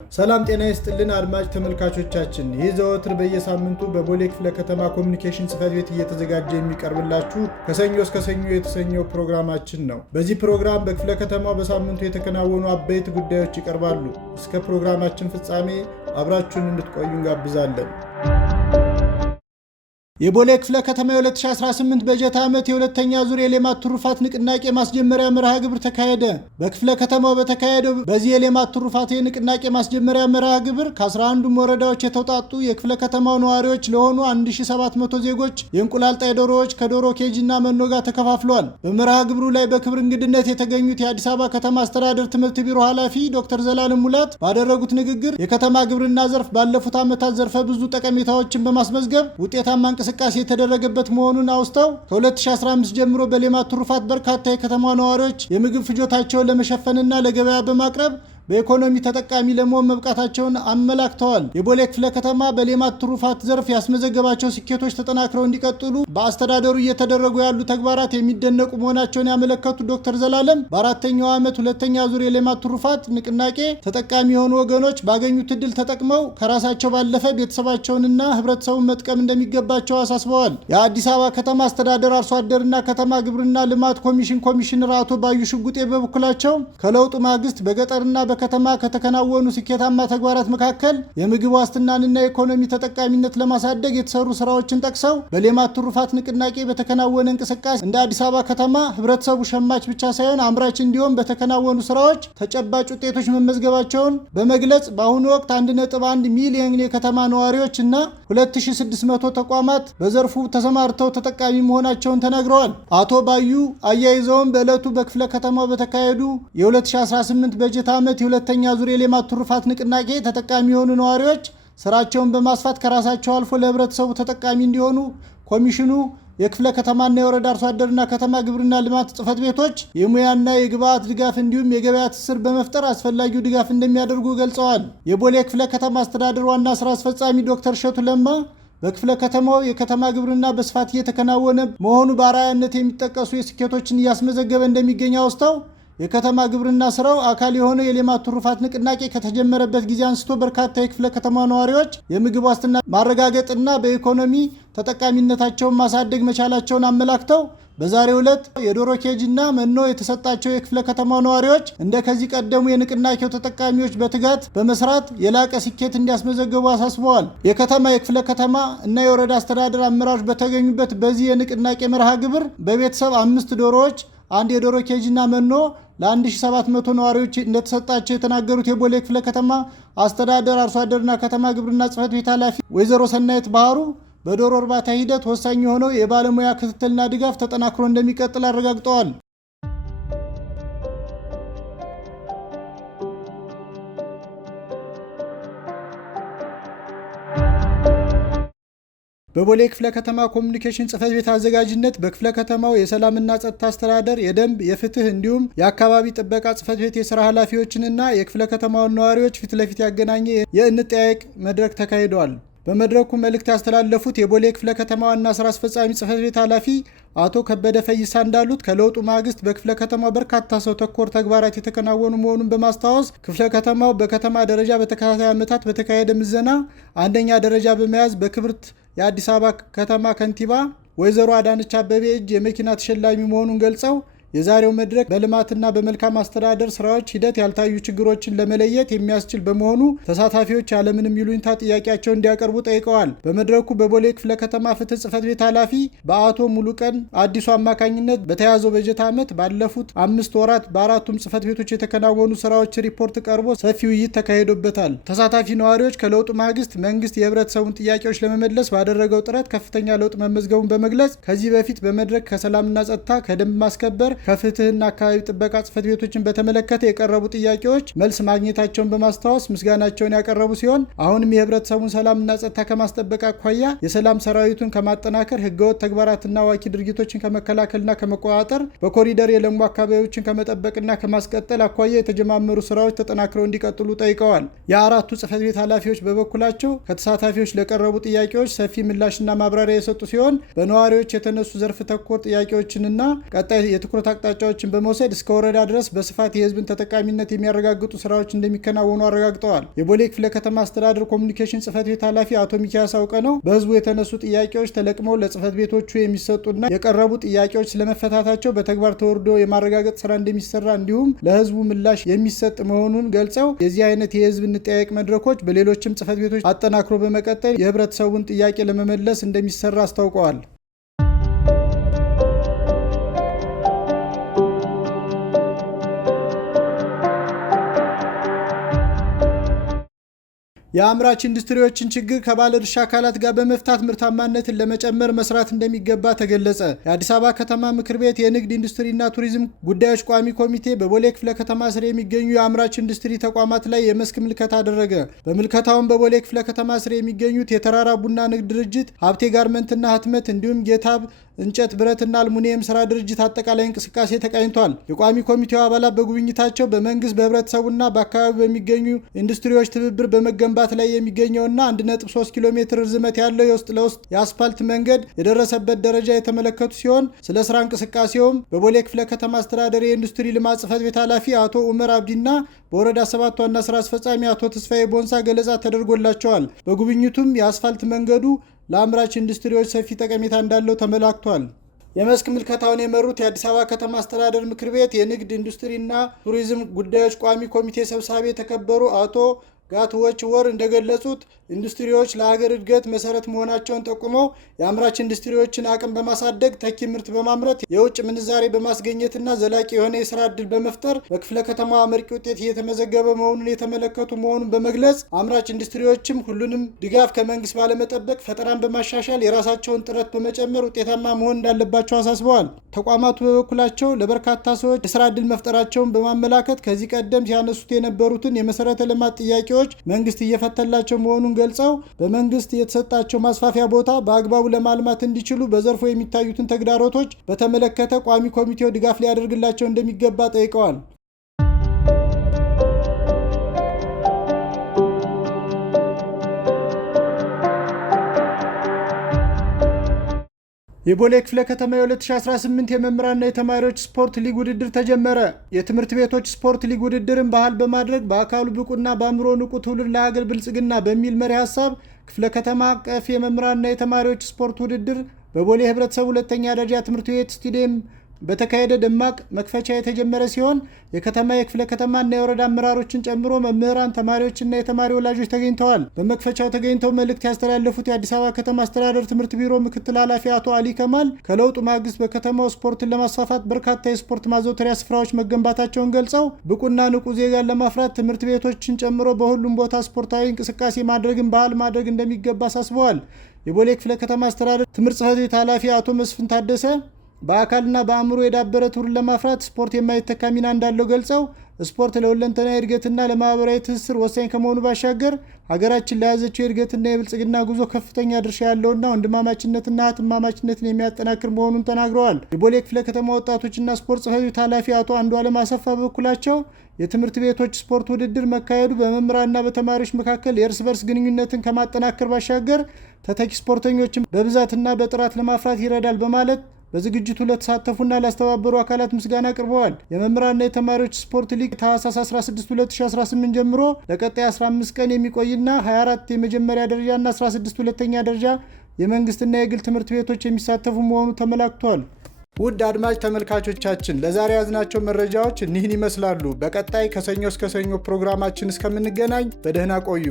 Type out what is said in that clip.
ሰላም ጤና ይስጥልን አድማጭ ተመልካቾቻችን፣ ይህ ዘወትር በየሳምንቱ በቦሌ ክፍለ ከተማ ኮሚኒኬሽን ጽሕፈት ቤት እየተዘጋጀ የሚቀርብላችሁ ከሰኞ እስከ ሰኞ የተሰኘው ፕሮግራማችን ነው። በዚህ ፕሮግራም በክፍለ ከተማው በሳምንቱ የተከናወኑ አበይት ጉዳዮች ይቀርባሉ። እስከ ፕሮግራማችን ፍጻሜ አብራችሁን እንድትቆዩ እንጋብዛለን። የቦሌ ክፍለ ከተማ የ2018 በጀት ዓመት የሁለተኛ ዙር የሌማት ትሩፋት ንቅናቄ ማስጀመሪያ መርሃ ግብር ተካሄደ። በክፍለ ከተማው በተካሄደው በዚህ የሌማት ትሩፋት የንቅናቄ ማስጀመሪያ መርሃ ግብር ከ11ዱም ወረዳዎች የተውጣጡ የክፍለ ከተማው ነዋሪዎች ለሆኑ 1700 ዜጎች የእንቁላል ጣይ ዶሮዎች ከዶሮ ኬጅና መኖ ጋር ተከፋፍለዋል። በመርሃ ግብሩ ላይ በክብር እንግድነት የተገኙት የአዲስ አበባ ከተማ አስተዳደር ትምህርት ቢሮ ኃላፊ ዶክተር ዘላለም ሙላት ባደረጉት ንግግር የከተማ ግብርና ዘርፍ ባለፉት ዓመታት ዘርፈ ብዙ ጠቀሜታዎችን በማስመዝገብ ውጤታማ እንቅስቃሴ የተደረገበት መሆኑን አውስተው ከ2015 ጀምሮ በሌማት ትሩፋት በርካታ የከተማ ነዋሪዎች የምግብ ፍጆታቸውን ለመሸፈንና ለገበያ በማቅረብ በኢኮኖሚ ተጠቃሚ ለመሆን መብቃታቸውን አመላክተዋል። የቦሌ ክፍለ ከተማ በሌማት ትሩፋት ዘርፍ ያስመዘገባቸው ስኬቶች ተጠናክረው እንዲቀጥሉ በአስተዳደሩ እየተደረጉ ያሉ ተግባራት የሚደነቁ መሆናቸውን ያመለከቱ ዶክተር ዘላለም በአራተኛው ዓመት ሁለተኛ ዙር የሌማት ትሩፋት ንቅናቄ ተጠቃሚ የሆኑ ወገኖች ባገኙት እድል ተጠቅመው ከራሳቸው ባለፈ ቤተሰባቸውንና ሕብረተሰቡን መጥቀም እንደሚገባቸው አሳስበዋል። የአዲስ አበባ ከተማ አስተዳደር አርሶ አደርና ከተማ ግብርና ልማት ኮሚሽን ኮሚሽነር አቶ ባዩ ሽጉጤ በበኩላቸው ከለውጡ ማግስት በገጠርና ከተማ ከተከናወኑ ስኬታማ ተግባራት መካከል የምግብ ዋስትናንና የኢኮኖሚ ተጠቃሚነት ለማሳደግ የተሰሩ ስራዎችን ጠቅሰው በሌማት ትሩፋት ንቅናቄ በተከናወነ እንቅስቃሴ እንደ አዲስ አበባ ከተማ ህብረተሰቡ ሸማች ብቻ ሳይሆን አምራች እንዲሆን በተከናወኑ ስራዎች ተጨባጭ ውጤቶች መመዝገባቸውን በመግለጽ በአሁኑ ወቅት 1.1 ሚሊዮን የከተማ ነዋሪዎች እና 2600 ተቋማት በዘርፉ ተሰማርተው ተጠቃሚ መሆናቸውን ተናግረዋል። አቶ ባዩ አያይዘውም በዕለቱ በክፍለ ከተማው በተካሄዱ የ2018 በጀት ዓመት ሁለተኛ ዙር የሌማት ትሩፋት ንቅናቄ ተጠቃሚ የሆኑ ነዋሪዎች ስራቸውን በማስፋት ከራሳቸው አልፎ ለህብረተሰቡ ተጠቃሚ እንዲሆኑ ኮሚሽኑ የክፍለ ከተማና የወረዳ አርሶ አደርና ከተማ ግብርና ልማት ጽሕፈት ቤቶች የሙያና የግብዓት ድጋፍ እንዲሁም የገበያ ትስስር በመፍጠር አስፈላጊው ድጋፍ እንደሚያደርጉ ገልጸዋል። የቦሌ ክፍለ ከተማ አስተዳደር ዋና ስራ አስፈጻሚ ዶክተር እሸቱ ለማ በክፍለ ከተማው የከተማ ግብርና በስፋት እየተከናወነ መሆኑ በአርአያነት የሚጠቀሱ ስኬቶችን እያስመዘገበ እንደሚገኝ አውስተው የከተማ ግብርና ስራው አካል የሆነው የሌማት ትሩፋት ንቅናቄ ከተጀመረበት ጊዜ አንስቶ በርካታ የክፍለ ከተማ ነዋሪዎች የምግብ ዋስትና ማረጋገጥና በኢኮኖሚ ተጠቃሚነታቸውን ማሳደግ መቻላቸውን አመላክተው በዛሬው ዕለት የዶሮ ኬጅና መኖ የተሰጣቸው የክፍለ ከተማው ነዋሪዎች እንደ ከዚህ ቀደሙ የንቅናቄው ተጠቃሚዎች በትጋት በመስራት የላቀ ስኬት እንዲያስመዘግቡ አሳስበዋል። የከተማ የክፍለ ከተማ እና የወረዳ አስተዳደር አመራሮች በተገኙበት በዚህ የንቅናቄ መርሃ ግብር በቤተሰብ 5 ዶሮዎች አንድ የዶሮ ኬጅና መኖ ለ1700 ነዋሪዎች እንደተሰጣቸው የተናገሩት የቦሌ ክፍለ ከተማ አስተዳደር አርሶ አደርና ከተማ ግብርና ጽሕፈት ቤት ኃላፊ ወይዘሮ ሰናይት ባህሩ በዶሮ እርባታ ሂደት ወሳኝ የሆነው የባለሙያ ክትትልና ድጋፍ ተጠናክሮ እንደሚቀጥል አረጋግጠዋል። በቦሌ ክፍለ ከተማ ኮሚኒኬሽን ጽሕፈት ቤት አዘጋጅነት በክፍለ ከተማው የሰላምና ጸጥታ አስተዳደር፣ የደንብ፣ የፍትህ እንዲሁም የአካባቢ ጥበቃ ጽሕፈት ቤት የሥራ ኃላፊዎችንና የክፍለ ከተማውን ነዋሪዎች ፊት ለፊት ያገናኘ የእንጠያየቅ መድረክ ተካሂደዋል። በመድረኩ መልእክት ያስተላለፉት የቦሌ ክፍለ ከተማ ዋና ስራ አስፈጻሚ ጽሕፈት ቤት ኃላፊ አቶ ከበደ ፈይሳ እንዳሉት ከለውጡ ማግስት በክፍለ ከተማው በርካታ ሰው ተኮር ተግባራት የተከናወኑ መሆኑን በማስታወስ ክፍለ ከተማው በከተማ ደረጃ በተከታታይ ዓመታት በተካሄደ ምዘና አንደኛ ደረጃ በመያዝ በክብርት የአዲስ አበባ ከተማ ከንቲባ ወይዘሮ አዳነች አቤቤ እጅ የመኪና ተሸላሚ መሆኑን ገልጸው የዛሬው መድረክ በልማትና በመልካም አስተዳደር ስራዎች ሂደት ያልታዩ ችግሮችን ለመለየት የሚያስችል በመሆኑ ተሳታፊዎች ያለምንም ይሉኝታ ጥያቄያቸውን እንዲያቀርቡ ጠይቀዋል። በመድረኩ በቦሌ ክፍለ ከተማ ፍትህ ጽሕፈት ቤት ኃላፊ በአቶ ሙሉቀን አዲሱ አማካኝነት በተያዘው በጀት ዓመት ባለፉት 5 ወራት በአራቱም ጽሕፈት ቤቶች የተከናወኑ ስራዎች ሪፖርት ቀርቦ ሰፊ ውይይት ተካሂዶበታል። ተሳታፊ ነዋሪዎች ከለውጡ ማግስት መንግስት የህብረተሰቡን ጥያቄዎች ለመመለስ ባደረገው ጥረት ከፍተኛ ለውጥ መመዝገቡን በመግለጽ ከዚህ በፊት በመድረክ ከሰላምና ጸጥታ፣ ከደንብ ማስከበር፣ ከፍትህና አካባቢ ጥበቃ ጽሕፈት ቤቶችን በተመለከተ የቀረቡ ጥያቄዎች መልስ ማግኘታቸውን በማስታወስ ምስጋናቸውን ያቀረቡ ሲሆን አሁንም የህብረተሰቡን ሰላምና ጸጥታ ከማስጠበቅ አኳያ የሰላም ሰራዊቱን ከማጠናከር፣ ህገወጥ ተግባራትና አዋኪ ድርጊቶችን ከመከላከልና ከመቆጣጠር፣ በኮሪደር የለሙ አካባቢዎችን ከመጠበቅና ከማስቀጠል አኳያ የተጀማመሩ ስራዎች ተጠናክረው እንዲቀጥሉ ጠይቀዋል። የአራቱ ጽሕፈት ቤት ኃላፊዎች በበኩላቸው ከተሳታፊዎች ለቀረቡ ጥያቄዎች ሰፊ ምላሽና ማብራሪያ የሰጡ ሲሆን በነዋሪዎች የተነሱ ዘርፍ ተኮር ጥያቄዎችንና ቀጣይ የትኩረት አቅጣጫዎችን በመውሰድ እስከ ወረዳ ድረስ በስፋት የህዝብን ተጠቃሚነት የሚያረጋግጡ ስራዎች እንደሚከናወኑ አረጋግጠዋል። የቦሌ ክፍለ ከተማ አስተዳደር ኮሚኒኬሽን ጽህፈት ቤት ኃላፊ አቶ ሚኪያስ አውቀነው በህዝቡ የተነሱ ጥያቄዎች ተለቅመው ለጽህፈት ቤቶቹ የሚሰጡና የቀረቡ ጥያቄዎች ስለመፈታታቸው በተግባር ተወርዶ የማረጋገጥ ስራ እንደሚሰራ እንዲሁም ለህዝቡ ምላሽ የሚሰጥ መሆኑን ገልጸው የዚህ አይነት የህዝብ እንጠያየቅ መድረኮች በሌሎችም ጽህፈት ቤቶች አጠናክሮ በመቀጠል የህብረተሰቡን ጥያቄ ለመመለስ እንደሚሰራ አስታውቀዋል። የአምራች ኢንዱስትሪዎችን ችግር ከባለድርሻ አካላት ጋር በመፍታት ምርታማነትን ለመጨመር መስራት እንደሚገባ ተገለጸ። የአዲስ አበባ ከተማ ምክር ቤት የንግድ ኢንዱስትሪና ቱሪዝም ጉዳዮች ቋሚ ኮሚቴ በቦሌ ክፍለ ከተማ ስር የሚገኙ የአምራች ኢንዱስትሪ ተቋማት ላይ የመስክ ምልከታ አደረገ። በምልከታውም በቦሌ ክፍለ ከተማ ስር የሚገኙት የተራራ ቡና ንግድ ድርጅት፣ ሀብቴ ጋርመንትና ህትመት እንዲሁም ጌታብ እንጨት ብረትና አልሙኒየም ስራ ድርጅት አጠቃላይ እንቅስቃሴ ተቃኝቷል። የቋሚ ኮሚቴው አባላት በጉብኝታቸው በመንግስት በህብረተሰቡና በአካባቢው በሚገኙ ኢንዱስትሪዎች ትብብር በመገንባት ላይ የሚገኘውና 1.3 ኪሎ ሜትር ርዝመት ያለው የውስጥ ለውስጥ የአስፓልት መንገድ የደረሰበት ደረጃ የተመለከቱ ሲሆን ስለ ስራ እንቅስቃሴውም በቦሌ ክፍለ ከተማ አስተዳደር የኢንዱስትሪ ልማት ጽህፈት ቤት ኃላፊ አቶ ኡመር አብዲና በወረዳ 7 ዋና ስራ አስፈጻሚ አቶ ተስፋዬ ቦንሳ ገለጻ ተደርጎላቸዋል። በጉብኝቱም የአስፋልት መንገዱ ለአምራች ኢንዱስትሪዎች ሰፊ ጠቀሜታ እንዳለው ተመላክቷል። የመስክ ምልከታውን የመሩት የአዲስ አበባ ከተማ አስተዳደር ምክር ቤት የንግድ ኢንዱስትሪና ቱሪዝም ጉዳዮች ቋሚ ኮሚቴ ሰብሳቢ የተከበሩ አቶ ጋትወች ወር እንደገለጹት ኢንዱስትሪዎች ለሀገር እድገት መሰረት መሆናቸውን ጠቁመው የአምራች ኢንዱስትሪዎችን አቅም በማሳደግ ተኪ ምርት በማምረት የውጭ ምንዛሬ በማስገኘትና ዘላቂ የሆነ የስራ ዕድል በመፍጠር በክፍለ ከተማዋ አመርቂ ውጤት እየተመዘገበ መሆኑን የተመለከቱ መሆኑን በመግለጽ አምራች ኢንዱስትሪዎችም ሁሉንም ድጋፍ ከመንግስት ባለመጠበቅ ፈጠራን በማሻሻል የራሳቸውን ጥረት በመጨመር ውጤታማ መሆን እንዳለባቸው አሳስበዋል። ተቋማቱ በበኩላቸው ለበርካታ ሰዎች የስራ ዕድል መፍጠራቸውን በማመላከት ከዚህ ቀደም ሲያነሱት የነበሩትን የመሰረተ ልማት ጥያቄዎች መንግስት እየፈተላቸው መሆኑን ገልጸው በመንግስት የተሰጣቸው ማስፋፊያ ቦታ በአግባቡ ለማልማት እንዲችሉ በዘርፉ የሚታዩትን ተግዳሮቶች በተመለከተ ቋሚ ኮሚቴው ድጋፍ ሊያደርግላቸው እንደሚገባ ጠይቀዋል። የቦሌ ክፍለ ከተማ የ2018 የመምህራንና የተማሪዎች ስፖርት ሊግ ውድድር ተጀመረ። የትምህርት ቤቶች ስፖርት ሊግ ውድድርን ባህል በማድረግ በአካሉ ብቁና በአእምሮ ንቁ ትውልድ ለሀገር ብልጽግና በሚል መሪ ሀሳብ ክፍለ ከተማ አቀፍ የመምህራንና የተማሪዎች ስፖርት ውድድር በቦሌ ህብረተሰብ ሁለተኛ ደረጃ ትምህርት ቤት ስቴዲየም በተካሄደ ደማቅ መክፈቻ የተጀመረ ሲሆን የከተማ የክፍለ ከተማና የወረዳ አመራሮችን ጨምሮ መምህራን፣ ተማሪዎችና የተማሪ ወላጆች ተገኝተዋል። በመክፈቻው ተገኝተው መልእክት ያስተላለፉት የአዲስ አበባ ከተማ አስተዳደር ትምህርት ቢሮ ምክትል ኃላፊ አቶ አሊ ከማል ከለውጡ ማግስት በከተማው ስፖርትን ለማስፋፋት በርካታ የስፖርት ማዘውተሪያ ስፍራዎች መገንባታቸውን ገልጸው ብቁና ንቁ ዜጋን ለማፍራት ትምህርት ቤቶችን ጨምሮ በሁሉም ቦታ ስፖርታዊ እንቅስቃሴ ማድረግን ባህል ማድረግ እንደሚገባ አሳስበዋል። የቦሌ ክፍለ ከተማ አስተዳደር ትምህርት ጽሕፈት ቤት ኃላፊ አቶ መስፍን ታደሰ በአካልና በአእምሮ የዳበረ ትውልድ ለማፍራት ስፖርት የማይተካ ሚና እንዳለው ገልጸው ስፖርት ለሁለንተናዊ እድገትና ለማህበራዊ ትስስር ወሳኝ ከመሆኑ ባሻገር ሀገራችን ለያዘችው የእድገትና የብልጽግና ጉዞ ከፍተኛ ድርሻ ያለውና ወንድማማችነትና እህትማማችነትን የሚያጠናክር መሆኑን ተናግረዋል። የቦሌ ክፍለ ከተማ ወጣቶችና ስፖርት ጽሕፈት ቤት ኃላፊ አቶ አንዱዓለም አሰፋ በበኩላቸው የትምህርት ቤቶች ስፖርት ውድድር መካሄዱ በመምህራንና በተማሪዎች መካከል የእርስ በርስ ግንኙነትን ከማጠናከር ባሻገር ተተኪ ስፖርተኞችን በብዛትና በጥራት ለማፍራት ይረዳል በማለት በዝግጅቱ ለተሳተፉና ላስተባበሩ አካላት ምስጋና አቅርበዋል። የመምህራንና የተማሪዎች ስፖርት ሊግ ታህሳስ 16 2018 ጀምሮ ለቀጣይ 15 ቀን የሚቆይና 24 የመጀመሪያ ደረጃና 16 ሁለተኛ ደረጃ የመንግስትና የግል ትምህርት ቤቶች የሚሳተፉ መሆኑ ተመላክቷል። ውድ አድማጭ ተመልካቾቻችን ለዛሬ ያዝናቸው መረጃዎች እኒህን ይመስላሉ። በቀጣይ ከሰኞ እስከ ሰኞ ፕሮግራማችን እስከምንገናኝ በደህና ቆዩ።